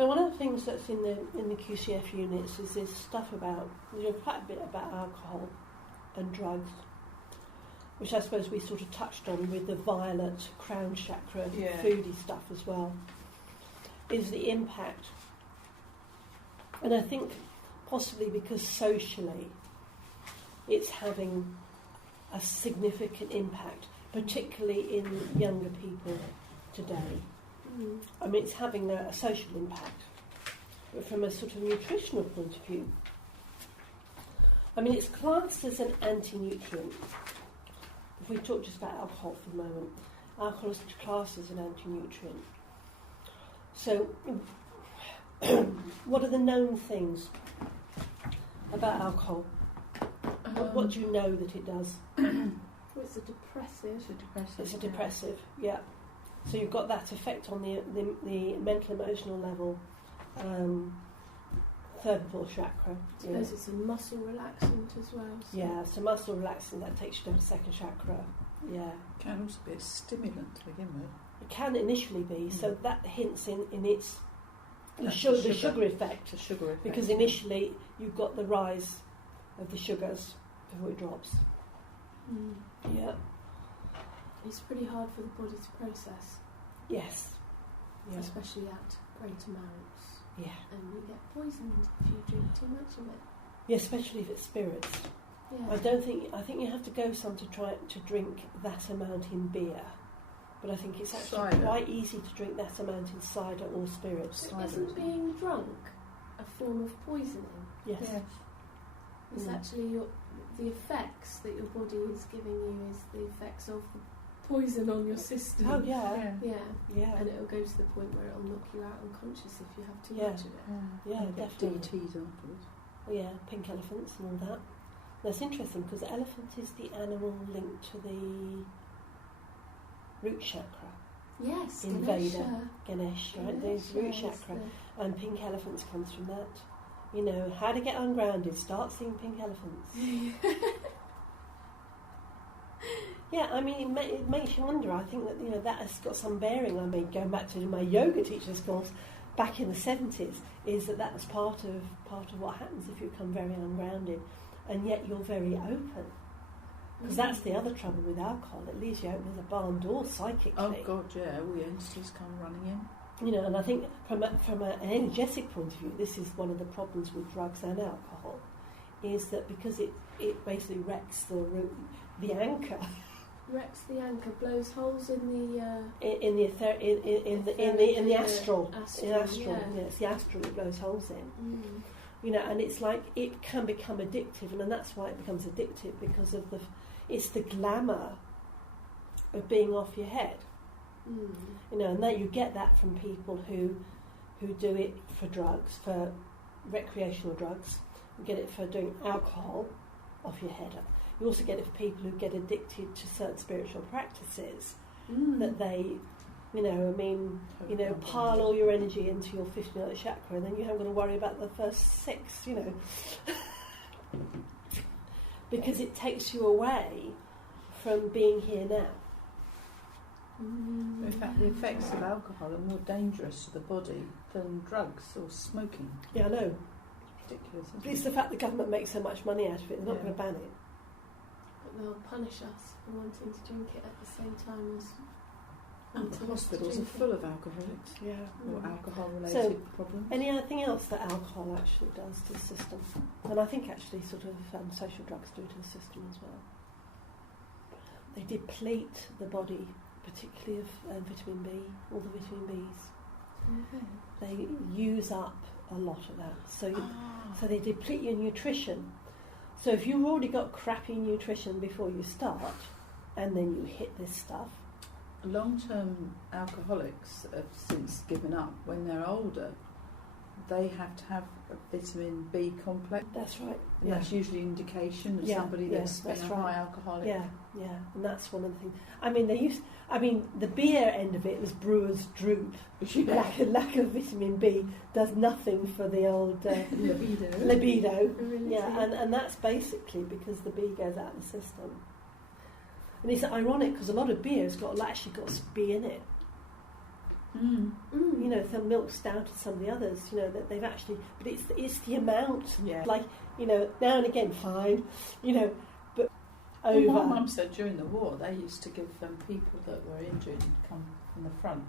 So one of the things that's in the QCF units is this stuff about, quite a bit about alcohol and drugs, which I suppose we sort of touched on with the violet crown chakra, foodie stuff as well, is the impact. And I think possibly because socially it's having a significant impact, particularly in younger people today. I mean, it's having a social impact, but from a sort of nutritional point of view. I mean, it's classed as an anti-nutrient. If we talk just about alcohol for a moment, alcohol is classed as an anti-nutrient. So, what are the known things about alcohol? What do you know that it does? Well, it's a depressive. It's a depressive, yeah. So you've got that effect on the mental, emotional level, third and fourth chakra. I suppose it's a muscle relaxant as well. So. Yeah, so muscle relaxant, that takes you to the second chakra. Yeah. It can also be a stimulant to begin with. It can initially be, so that hints in its the sugar effect. The sugar effect. Because initially you've got the rise of the sugars before it drops. Yeah. It's pretty hard for the body to process. Yes. Yeah. Especially at great amounts. Yeah. And you get poisoned if you drink too much of it. Yeah, especially if it's spirits. Yeah. I think you have to go some to try to drink that amount in beer. But I think it's actually quite easy to drink that amount in cider or spirits. So isn't being drunk a form of poisoning? Yes. It's actually the effects that your body is giving you is the effects of the poison on your system. Oh, yeah. Yeah. And it'll go to the point where it'll knock you out unconscious if you have too much of it. Yeah, definitely. DTs afterwards. Yeah, pink elephants and all that. That's interesting because the elephant is the animal linked to the root chakra. Yes, in Veda. Ganesh, right? There's root chakra. And pink elephants comes from that. You know, how to get ungrounded, start seeing pink elephants. Yeah, I mean, it makes you wonder. I think that, that has got some bearing. I mean, going back to my yoga teacher's course back in the 70s, is that was part of what happens if you become very ungrounded, and yet you're very open. Because that's the other trouble with alcohol. It leaves you open as a barn door psychically. Oh, God, yeah. All the entities come running in. You know, and I think from an energetic point of view, this is one of the problems with drugs and alcohol, is that because it basically wrecks the anchor. Wrecks the anchor, blows holes in the astral. Yeah. It's the astral that blows holes in. You know, and it's like it can become addictive, and that's why it becomes addictive, because of it's the glamour of being off your head. You know, and that you get that from people who do it for drugs, for recreational drugs. You get it for doing alcohol off your head. You also get it for people who get addicted to certain spiritual practices that they, pile all your energy into your 59th chakra, and then you haven't got to worry about the first 6, because it takes you away from being here now. In fact, the effects of alcohol are more dangerous to the body than drugs or smoking. Yeah, I know. It's ridiculous. It's the fact the government makes so much money out of it, they're not going to ban it. But they'll punish us for wanting to drink it at the same time as... And the hospitals are full of alcoholics. Yeah. Or alcohol-related problems. Anything else that alcohol actually does to the system? And I think actually sort of social drugs do to the system as well. They deplete the body, particularly of vitamin B, all the vitamin Bs. They use up a lot of that. So they deplete your nutrition. So if you've already got crappy nutrition before you start, and then you hit this stuff. Long-term alcoholics have since given up. When they're older, they have to have a vitamin B complex. That's right. And that's usually an indication of somebody that's been a high alcoholic. Yeah, and that's one of the things. I mean, the beer end of it was brewer's droop. Lack of vitamin B does nothing for the old libido. Really, and that's basically because the B goes out of the system. And it's ironic because a lot of beer has actually got B in it. You know, some milk stout to some of the others, you know, that they've actually, but it's the amount. Yeah. Like, you know, now and again, fine, you know, but Well, over. my mum said during the war they used to give people that were injured and come from the front,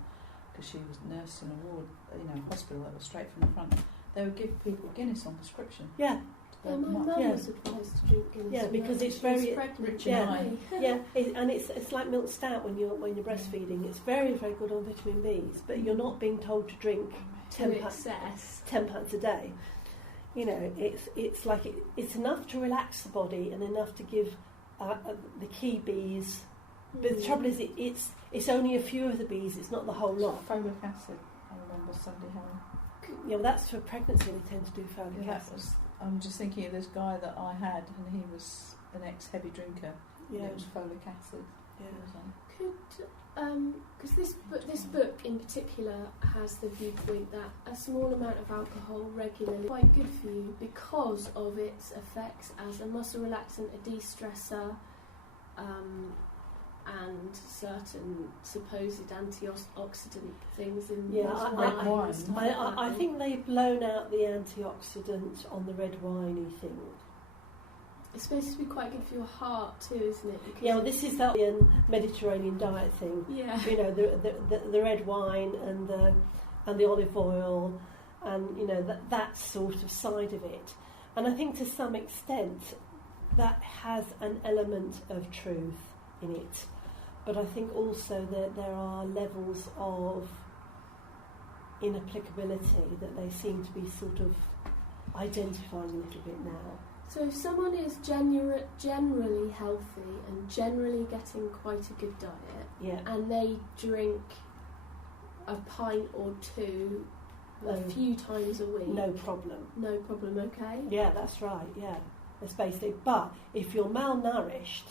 because she was nursing a ward, you know, hospital that was straight from the front. They would give people Guinness on prescription. Yeah, Yeah, my mum was advised to drink Guinness. Yeah, when because she it's was very- pregnant. rich in iron. yeah, and it's like milk stout when you're breastfeeding. It's very, very good on vitamin Bs, but you're not being told to drink To 10 pints excess. 10 pints a day. You know, it's like it's enough to relax the body and enough to give the key Bs. But the trouble is, it's only a few of the Bs. It's not the whole lot. Folic acid. I remember somebody having. Yeah, well, that's for pregnancy. They tend to do folic Yeah, that acid. was. I'm just thinking of this guy that I had, and he was an ex-heavy drinker. Yeah, And it was folic acid. yeah. He was on. Could, because this book in particular has the viewpoint that a small amount of alcohol regularly is quite good for you because of its effects as a muscle relaxant, a de-stressor, and certain supposed antioxidant things in Yeah, red I- wine and stuff like that. I think they've blown out the antioxidant on the red winey thing. It's supposed to be quite good for your heart too, isn't it? Because Yeah, well, this is that Mediterranean diet thing. yeah. You know, the red wine and the olive oil, and you know that sort of side of it. And I think to some extent that has an element of truth in it. But I think also that there are levels of inapplicability that they seem to be sort of identifying a little bit now. So if someone is generally healthy and generally getting quite a good diet, Yeah. and they drink a pint or two a No. few times a week, No problem. no problem, okay? Yeah, that's right, yeah. That's basically. But if you're malnourished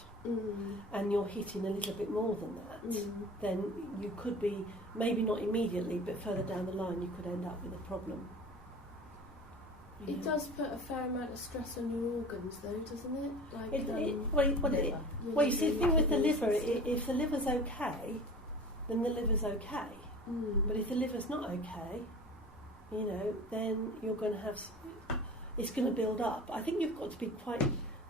and you're hitting a little bit more than that, then you could be, maybe not immediately, but further down the line, you could end up with a problem. You It know. does put a fair amount of stress on your organs, though, doesn't it? Like, Liver. Well, you see, the your thing with the kidneys liver, and stuff. if the liver's okay, then the liver's okay. But if the liver's not okay, you know, then you're going to have, it's going to build up. I think you've got to be quite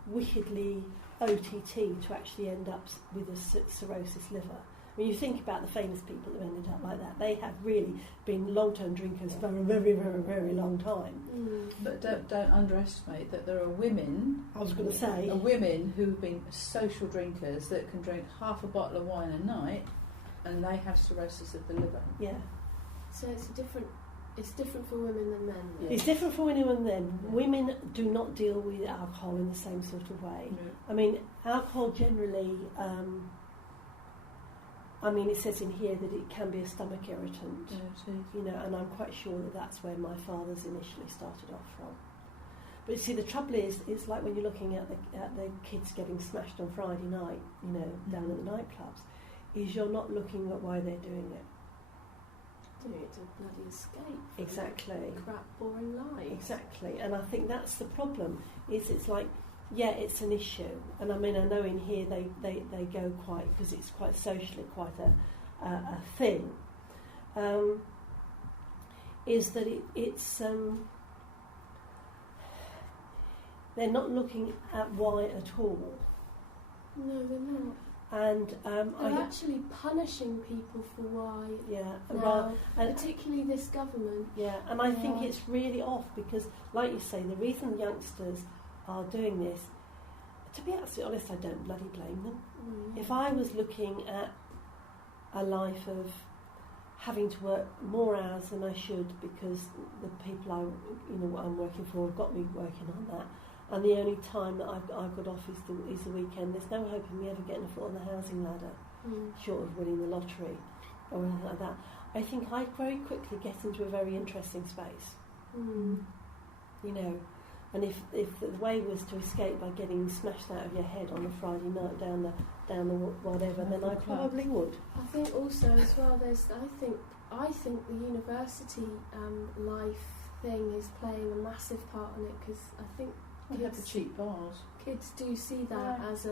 wickedly OTT to actually end up with a cirrhosis liver. When you think about the famous people who ended up like that, they have really been long-term drinkers for a very, very, very long time. But don't underestimate that there are women. I was going to say, Women who've been social drinkers that can drink half a bottle of wine a night, and they have cirrhosis of the liver. yeah. So it's different for women than men. then? It's different for women and men. Women do not deal with alcohol in the same sort of way. I mean, alcohol generally, it says in here that it can be a stomach irritant, you know, and I'm quite sure that that's where my father's initially started off from. But you see, the trouble is, it's like when you're looking at the kids getting smashed on Friday night, you know, down at the nightclubs, is you're not looking at why they're doing it. Doing it to bloody escape. from Exactly. Crap, boring life. Exactly, and I think that's the problem. Is it's like, yeah, it's an issue, and I mean, I know in here they go quite, because it's quite socially quite a thing. Is that it's they're not looking at why at all, No, they're not. and They're actually punishing people for why. yeah, Now, and particularly this government. yeah, and I think Yeah. it's really off because, like you say, the reason youngsters are doing this, to be absolutely honest, I don't bloody blame them. If I was looking at a life of having to work more hours than I should because the people I'm working for have got me working on that, and the only time that I've got off is the weekend, there's no hope of me ever getting a foot on the housing ladder, short of winning the lottery or anything like that. I think I'd very quickly get into a very interesting space. You know, and if the way was to escape by getting smashed out of your head on a Friday night down the whatever, then I probably would. I think also as well, I think the university life thing is playing a massive part in it, because I think We have the cheap bars. kids do see that as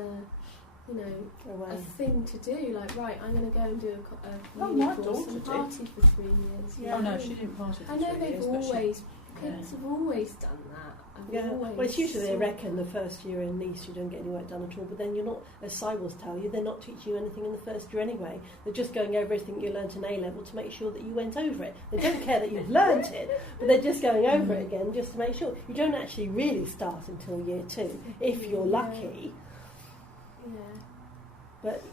you know, Away. a thing to do. Like, right, I'm going to go and do a Oh, uni my course daughter and did. party for 3 years. Yeah. Oh no, she didn't party for I know 3 they've years, but she- always, kids have always done that. I've Yeah, always well, it's usually they saw reckon the that. first year in Nice you don't get any work done at all, but then you're not, as Cybils tell you, they're not teaching you anything in the first year anyway. They're just going over everything you learnt in A-level to make sure that you went over it. They don't care that you've learnt it, but they're just going over it again just to make sure. You don't actually really start until year 2, if you're lucky. Yeah. But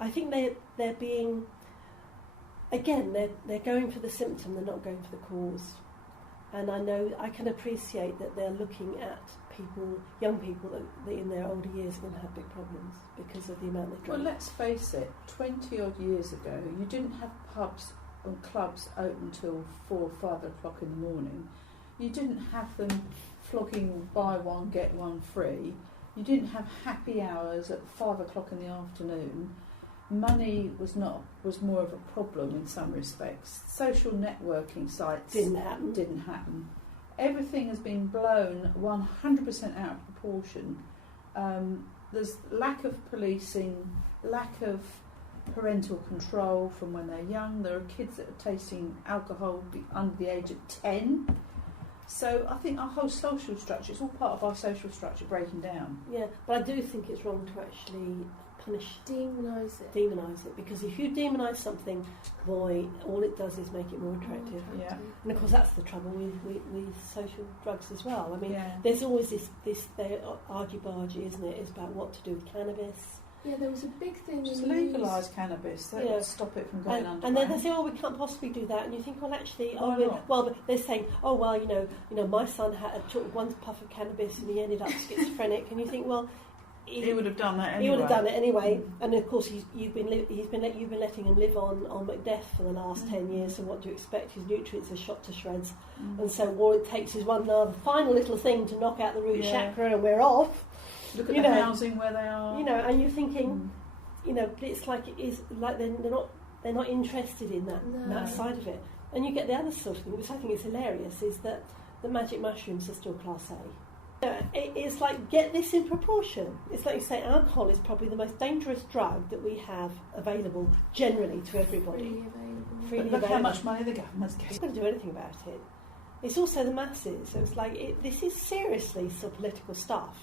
I think they're being, again, they're going for the symptom, they're not going for the cause. And I can appreciate that they're looking at young people that in their older years are going to have big problems because of the amount they Well, drink. let's face it, 20 odd years ago, you didn't have pubs and clubs open till 4 or 5 o'clock in the morning. You didn't have them flogging buy one, get one free. You didn't have happy hours at 5 o'clock in the afternoon. Money was more of a problem in some respects. Social networking sites Didn't happen. Everything has been blown 100% out of proportion. There's lack of policing, lack of parental control from when they're young. There are kids that are tasting alcohol under the age of 10. So I think our whole social structure, it's all part of our social structure breaking down. Yeah, but I do think it's wrong to actually demonise it, because if you demonise something, boy, all it does is make it more attractive. Yeah. And of course that's the trouble with social drugs as well. I mean, Yeah. there's always this argy-bargy, isn't it? It's about what to do with cannabis. Yeah, there was a big thing Just in the legalise news. cannabis, that Yeah. would stop it from going And then they underground. say, oh, we can't possibly do that. And you think, well, actually, Why not? well, they're saying, oh, well, you know, my son took one puff of cannabis and he ended up schizophrenic. And you think, well, He would have done that anyway. He would have done it anyway. And of course, you've been letting him live on Macbeth for the last 10 years. So what do you expect? His nutrients are shot to shreds. And so all it takes is one final little thing to knock out the root chakra, and we're off. Look at the housing where they are. You know, and you're thinking, you know, it's like they're not interested in that side of it. And you get the other sort of thing, which I think is hilarious, is that the magic mushrooms are still class A. It's like, get this in proportion. It's like you say, alcohol is probably the most dangerous drug that we have available generally to everybody. Freely But look how available. much money the government's It's getting. not going to do anything about it. It's also the masses. So it's like, this is seriously sort of political stuff.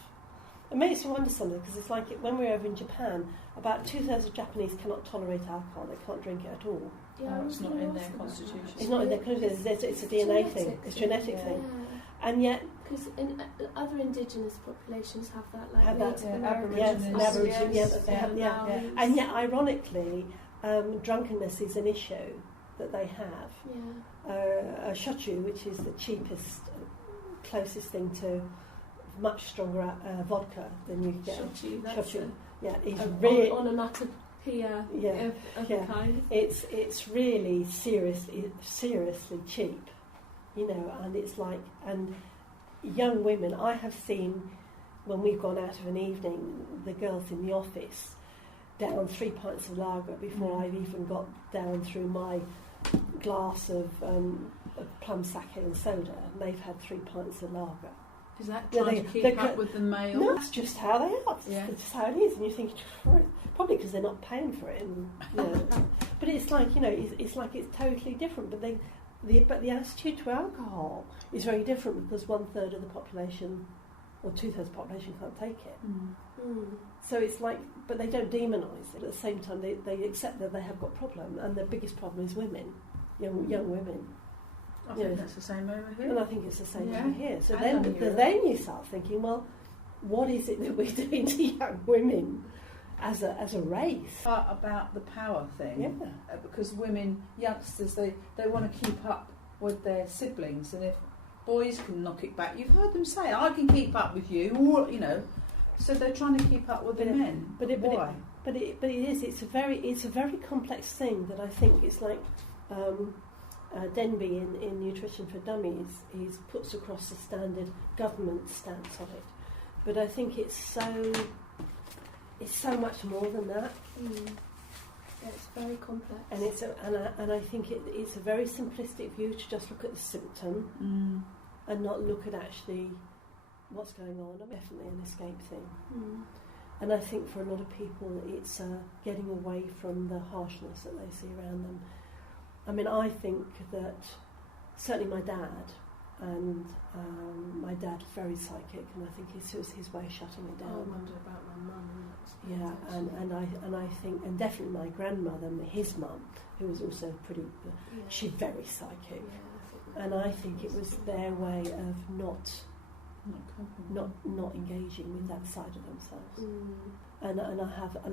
It makes me wonder something, because it's like when we were over in Japan, about 2/3 of Japanese cannot tolerate alcohol. They can't drink it at all. Yeah, It's not in their constitution. It's not in their constitution. It's a DNA thing. It's a genetic Yeah. thing. And yet, Because other indigenous populations have that, like Have that, Native yeah, Americans, Aborigines, Aborigines, yes, they have, yeah. Maoris. And yet, ironically, drunkenness is an issue that they have. Yeah. Shochu, which is the cheapest, closest thing to much stronger vodka than you can get. Shochu, that's Shochu. Yeah, it's a really. onomatopoeia Yeah, of yeah. a kind. It's really seriously cheap, you know, and it's like, and young women, I have seen when we've gone out of an evening, the girls in the office down 3 pints of lager before I've even got down through my glass of plum sake and soda, and they've had 3 pints of lager. Is that Yeah, trying they- to keep they up co- with the male? No, that's just how they are. Yeah. It's just how it is, and you think probably because they're not paying for it. And, you know, but it's like, you know, it's like it's totally different. But the attitude to alcohol is very different, because 1/3 of the population, or 2/3 of the population, can't take it. So it's like, but they don't demonise it. At the same time, they accept that they have got a problem, and the biggest problem is women, young women. I Yeah. think that's the same over here. And I think it's the same Yeah. over here. So And then, on Europe. then you start thinking, well, what is it that we're doing to young women as a race? Part about the power thing. Yeah. Because women, youngsters, they want to keep up with their siblings, and if boys can knock it back, you've heard them say, I can keep up with you, or, you know, so they're trying to keep up with the men. Why? But it is. It's a very complex thing that I think it's like Denby in Nutrition for Dummies. He puts across the standard government stance on it, but I think it's so much more than that. Yeah, it's very complex. And I think it's a very simplistic view to just look at the symptom and not look at actually what's going on. I'm definitely an escape thing. Mm. And I think for a lot of people it's getting away from the harshness that they see around them. I mean, I think that certainly my dad, and my dad's very psychic, and I think it was his way of shutting it down. I wonder about my mum. Yeah, and I think, and definitely my grandmother, his mum, who was also pretty, she's very psychic, and I think it was their way of not engaging with that side of themselves. And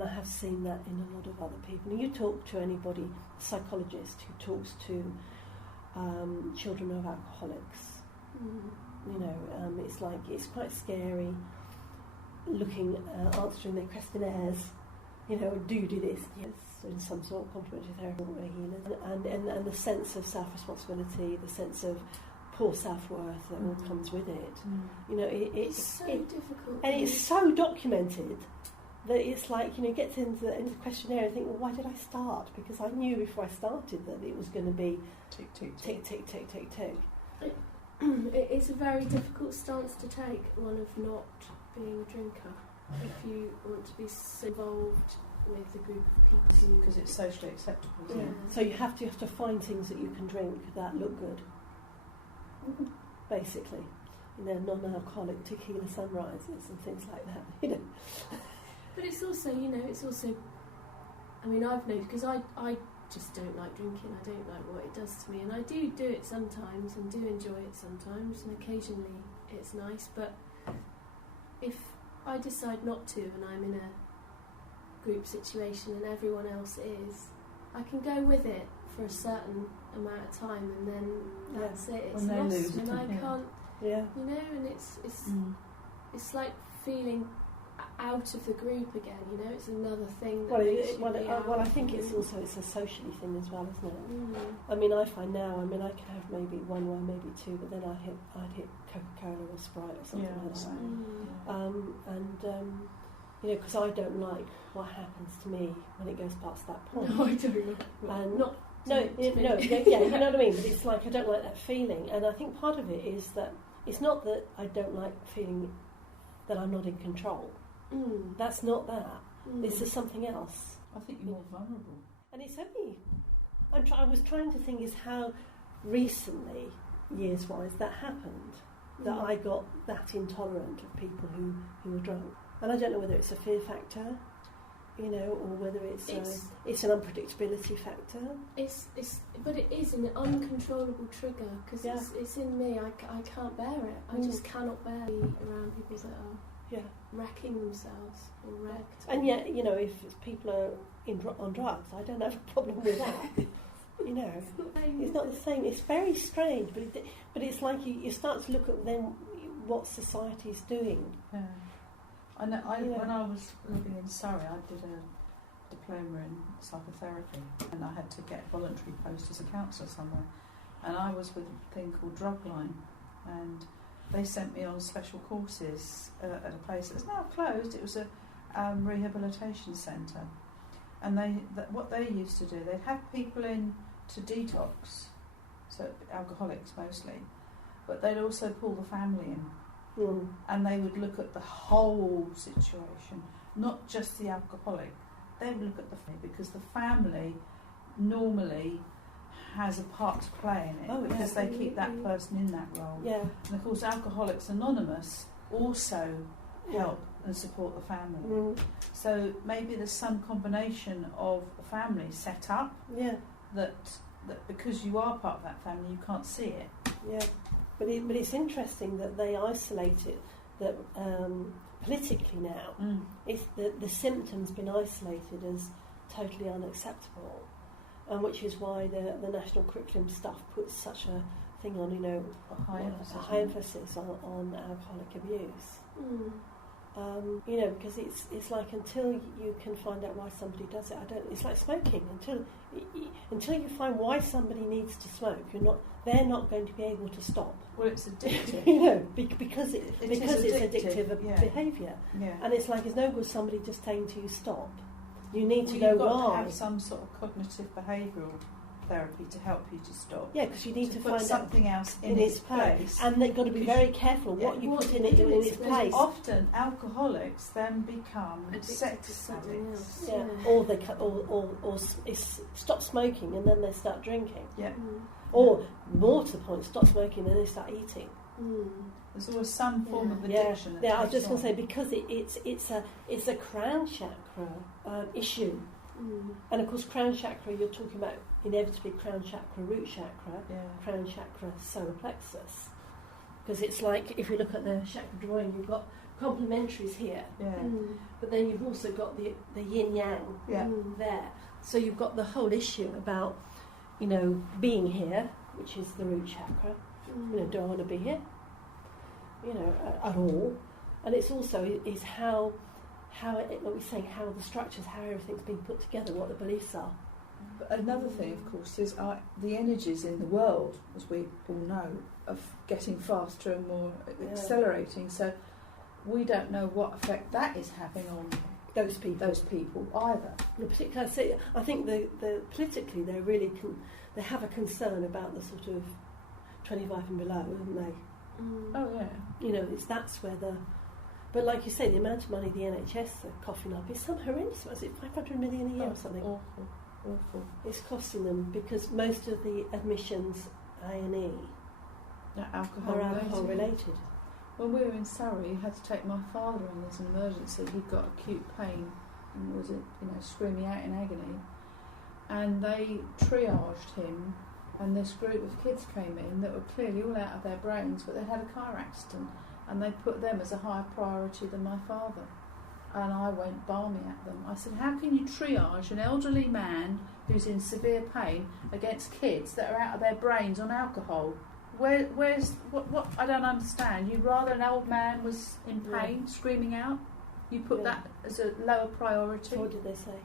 I have seen that in a lot of other people. And you talk to anybody, psychologist who talks to children of alcoholics. You know, it's like, it's quite scary looking, answering their questionnaires, you know, do you do this? Yes, in some sort of complementary therapy or healers. And the sense of self-responsibility, the sense of poor self-worth that all comes with it. You know, it's so difficult. And it's so documented that it's like, you know, you get into the questionnaire and think, well, why did I start? Because I knew before I started that it was going to be tick, tick, tick, tick, tick, tick, tick. It's a very difficult stance to take, one of not being a drinker, if you want to be so involved with a group of people. Because it's socially acceptable, isn't it? So you have to find things that you can drink that look good, basically. You know, non-alcoholic tequila sunrises and things like that, you know. But it's also, you know, I mean, I've noticed, because I just don't like drinking, I don't like what it does to me, and I do it sometimes and do enjoy it sometimes, and occasionally it's nice, but if I decide not to and I'm in a group situation and everyone else is, I can go with it for a certain amount of time and then that's it, it's lost, and I can't, you know, and it's like feeling out of the group again, you know, it's another thing that well, I think it's a socially thing as well, isn't it? I mean, I find now, I can have maybe one wine, maybe two, but then I'd hit Coca-Cola or Sprite or something like that. You know, because I don't like what happens to me when it goes past that point. No, I don't. And you know what I mean? But it's like, I don't like that feeling, and I think part of it is that it's not that I don't like feeling that I'm not in control. That's not that. It's just something else. I think you're more vulnerable. And it's only... I was trying to think is how recently, years-wise, that happened. That I got that intolerant of people who were drunk. And I don't know whether it's a fear factor, you know, or whether it's an unpredictability factor. But it is an uncontrollable trigger, because it's in me. I can't bear it. I just cannot bear being around people that are wrecking themselves or wrecked. And yet, you know, if people are on drugs, I don't have a problem with that. You know, it's not the same. It's very strange, but it's like you start to look at then what society's doing. Yeah. When I was living in Surrey, I did a diploma in psychotherapy, and I had to get a voluntary post as a counsellor somewhere. And I was with a thing called Drugline, and they sent me on special courses at a place that's now closed. It was a rehabilitation centre, and what they used to do, they'd have people in to detox, so alcoholics mostly, but they'd also pull the family in. And they would look at the whole situation, not just the alcoholic. They would look at the family, because the family normally has a part to play in it, because they keep that person in that role. And of course, Alcoholics Anonymous also help and support the family. So maybe there's some combination of the family set up that because you are part of that family, you can't see it. But it's interesting that they isolate it, that politically now, it's the symptom's been isolated as totally unacceptable, and which is why the national curriculum stuff puts such a thing on, you know, a high emphasis on alcoholic abuse. You know, because it's like, until you can find out why somebody does it, it's like smoking. Until you find why somebody needs to smoke, they're not going to be able to stop. Well, it's addictive. You know, because it's addictive behaviour. And it's like, it's no good somebody just saying to you stop. You need to know you've got why. To have some sort of cognitive behavioural therapy to help you to stop. Yeah, because you need to put find something else in its place. And they've got to be very careful what you put in it in its place. Often alcoholics then become sex addicts. Yeah. Or they stop smoking and then they start drinking. Yeah. Or more to the point, stop smoking and then they start eating. There's always some form of addiction. I was just going to say, because it's a crown chakra issue. And of course, crown chakra, you're talking about inevitably crown chakra, root chakra, crown chakra, solar plexus. Because it's like, if you look at the chakra drawing, you've got complementaries here, but then you've also got the yin yang there. So you've got the whole issue about, being here, which is the root chakra. Do I want to be here? At all. And it's also is how what we're saying, how the structures, how everything's being put together, what the beliefs are. But another thing, of course, is the energies in the world, as we all know, of getting faster and more accelerating. So we don't know what effect that is having on those people either. In particular, I think the politically they have a concern about the sort of 25 and below, haven't they? Oh yeah. That's where but like you say, the amount of money the NHS are coughing up is some horrendous. Was it 500 million a year or something? Awful. It's costing them because most of the admissions A&E are alcohol related. When we were in Surrey, we had to take my father in as an emergency. He'd got acute pain and was, screaming out in agony. And they triaged him, and this group of kids came in that were clearly all out of their brains, but they'd had a car accident, and they put them as a higher priority than my father. And I went balmy at them. I said, how can you triage an elderly man who's in severe pain against kids that are out of their brains on alcohol? Where's what? I don't understand. You'd rather an old man was in pain, screaming out? You put that as a lower priority? What did they say?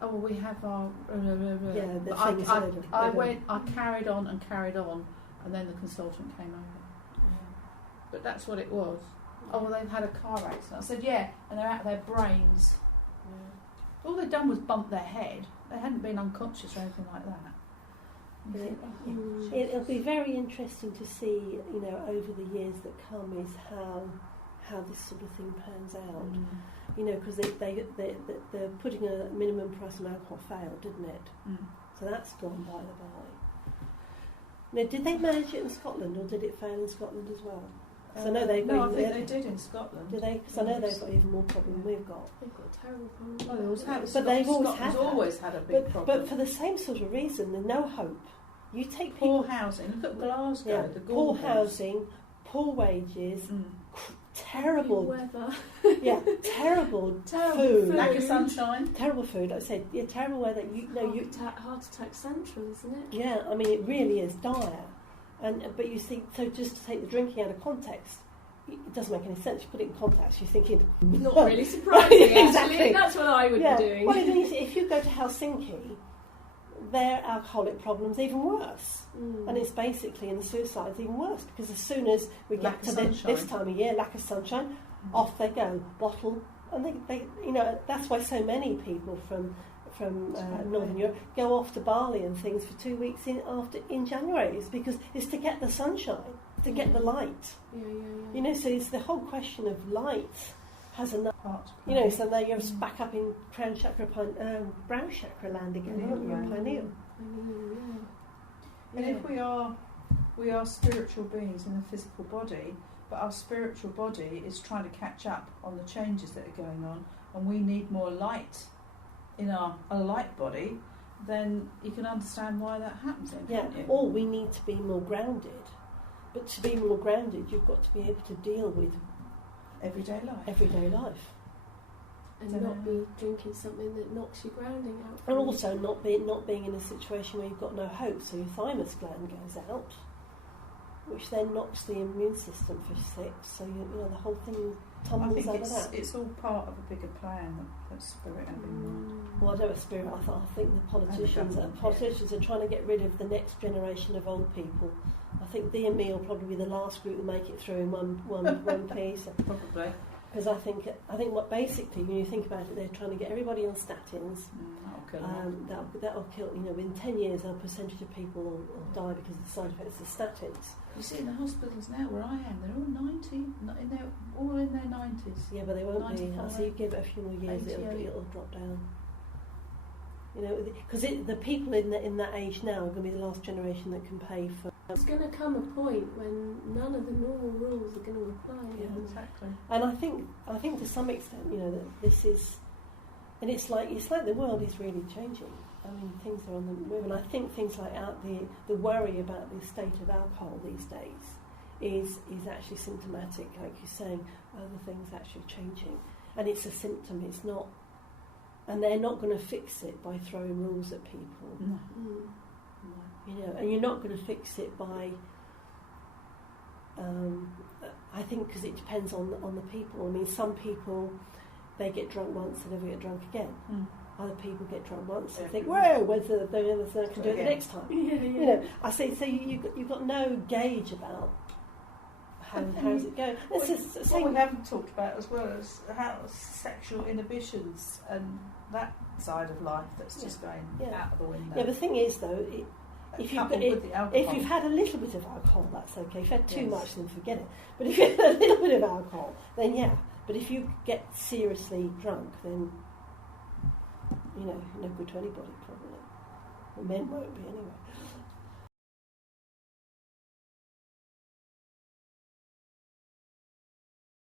Oh, well, we have our... I carried on, and then the consultant came over. But that's what it was. Oh, well, they've had a car accident. I said, and they're out of their brains. All they'd done was bump their head. They hadn't been unconscious or anything like that. It'll be very interesting to see, over the years that come, is how this sort of thing pans out. Because they're putting a minimum price on alcohol failed, didn't it? So that's gone by the by. Now, did they manage it in Scotland, or did it fail in Scotland as well? I know they've I think they did in Scotland. Did they? Because I know they've got even more problem than we've got. They've got a terrible problem. Oh, they always have. But they've always had a big problem. But for the same sort of reason, there's no hope. You take poor housing. Look at Glasgow. The poor housing, poor wages, terrible weather. Terrible food. Lack of sunshine. Terrible food. I said, terrible weather. Heart attack central, isn't it? Yeah, I mean, it really is dire. But you think, so just to take the drinking out of context, it doesn't make any sense. You put it in context, you're thinking... Not really surprising, exactly. Actually. That's what I would be doing. Well, if you go to Helsinki, their alcoholic problem's even worse. And it's basically, in the suicides, even worse, because as soon as we get to this time of year, lack of sunshine, off they go, bottle. And they that's why so many people from Northern Europe go off to Bali and things for 2 weeks in January. It's because it's to get the sunshine, to get the light. So it's the whole question of light has enough part. So now you're back up in crown chakra, brown chakra land again, aren't you? Pineal. And if we are spiritual beings in a physical body, but our spiritual body is trying to catch up on the changes that are going on, and we need more light in a light body, then you can understand why that happens then, can't you? Or we need to be more grounded. But to be more grounded, you've got to be able to deal with everyday life. And not be drinking something that knocks your grounding out. And also not being in a situation where you've got no hope, so your thymus gland goes out, which then knocks the immune system for 6, so the whole thing tumbles over that. It's all part of a bigger plan that Spirit have in mind. Well, I don't know Spirit. I think the politicians are trying to get rid of the next generation of old people. I think D and me will probably be the last group to make it through in one piece. Probably. Because I think what basically, when you think about it, they're trying to get everybody on statins. That'll kill them. That'll kill. Within 10 years, a percentage of people will die because of the side effects of statins. You see, in the hospitals now where I am, they're all 90, all in their 90s. Yeah, but they won't be. 95, So you give it a few more years, 88. it'll drop down. Because the people in that age now are going to be the last generation that can pay for. There's going to come a point when none of the normal rules are going to apply. Yeah, exactly. And I think to some extent, that this is, and it's like the world is really changing. I mean, things are on the move, and I think things like the worry about the state of alcohol these days is actually symptomatic, like you're saying, other things actually changing, and it's a symptom. It's not, and they're not going to fix it by throwing rules at people. No. And you're not going to fix it by. I think because it depends on the people. I mean, some people they get drunk once and never get drunk again. Other people get drunk once and think, "Whoa, whether they can do it the next time." I say, so you've got no gauge about how's it going. What we haven't talked about as well is how sexual inhibitions and that side of life that's just going out of the window. Yeah, the thing is though, if you've had a little bit of alcohol, that's okay. If you've had too much, then forget it. But if you've had a little bit of alcohol, then yeah. But if you get seriously drunk, then no good to anybody, probably. Well, men won't be anyway.